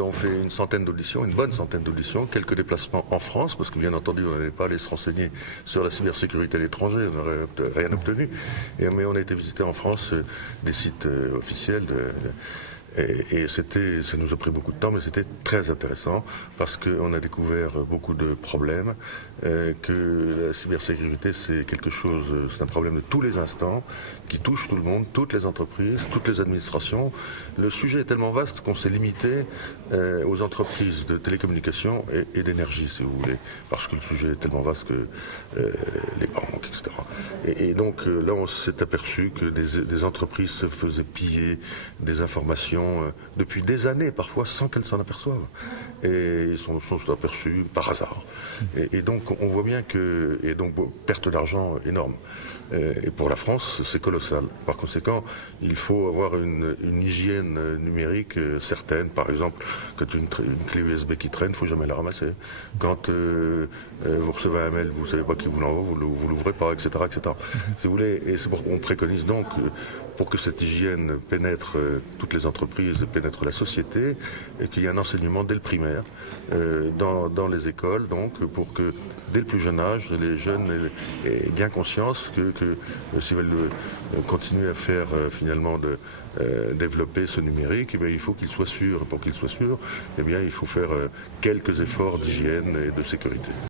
on fait une centaine d'auditions, une bonne centaine d'auditions, quelques déplacements en France, parce que bien entendu, on n'allait pas aller se renseigner sur la cybersécurité à l'étranger, on n'aurait rien obtenu. Mais on a été visiter en France des sites officiels et ça nous a pris beaucoup de temps, mais c'était très intéressant parce qu'on a découvert beaucoup de problèmes, que la cybersécurité c'est quelque chose, c'est un problème de tous les instants qui touche tout le monde, toutes les entreprises, toutes les administrations. Le sujet est tellement vaste qu'on s'est limité aux entreprises de télécommunications et d'énergie, si vous voulez, parce que le sujet est tellement vaste que les banques, etc. Et donc là, on s'est aperçu que des entreprises se faisaient piller des informations depuis des années, parfois sans qu'elles s'en aperçoivent. Et ils sont aperçus par hasard. Et donc on voit bien que, et donc perte d'argent énorme. Et pour la France, c'est colossal. Par conséquent, il faut avoir une hygiène numérique certaine. Par exemple, quand une clé USB qui traîne, il ne faut jamais la ramasser. Quand vous recevez un mail, vous ne savez pas qui vous l'envoie, vous l'ouvrez pas, etc., etc. Si vous voulez, et c'est pourquoi on préconise donc, pour que cette hygiène pénètre toutes les entreprises, pénètre la société, et qu'il y ait un enseignement dès le primaire, dans les écoles, donc, pour que dès le plus jeune âge, les jeunes aient bien conscience que s'ils veulent continuer à faire finalement développer ce numérique, eh bien, il faut qu'il soit sûr. Pour qu'il soit sûr, eh bien, il faut faire quelques efforts d'hygiène et de sécurité.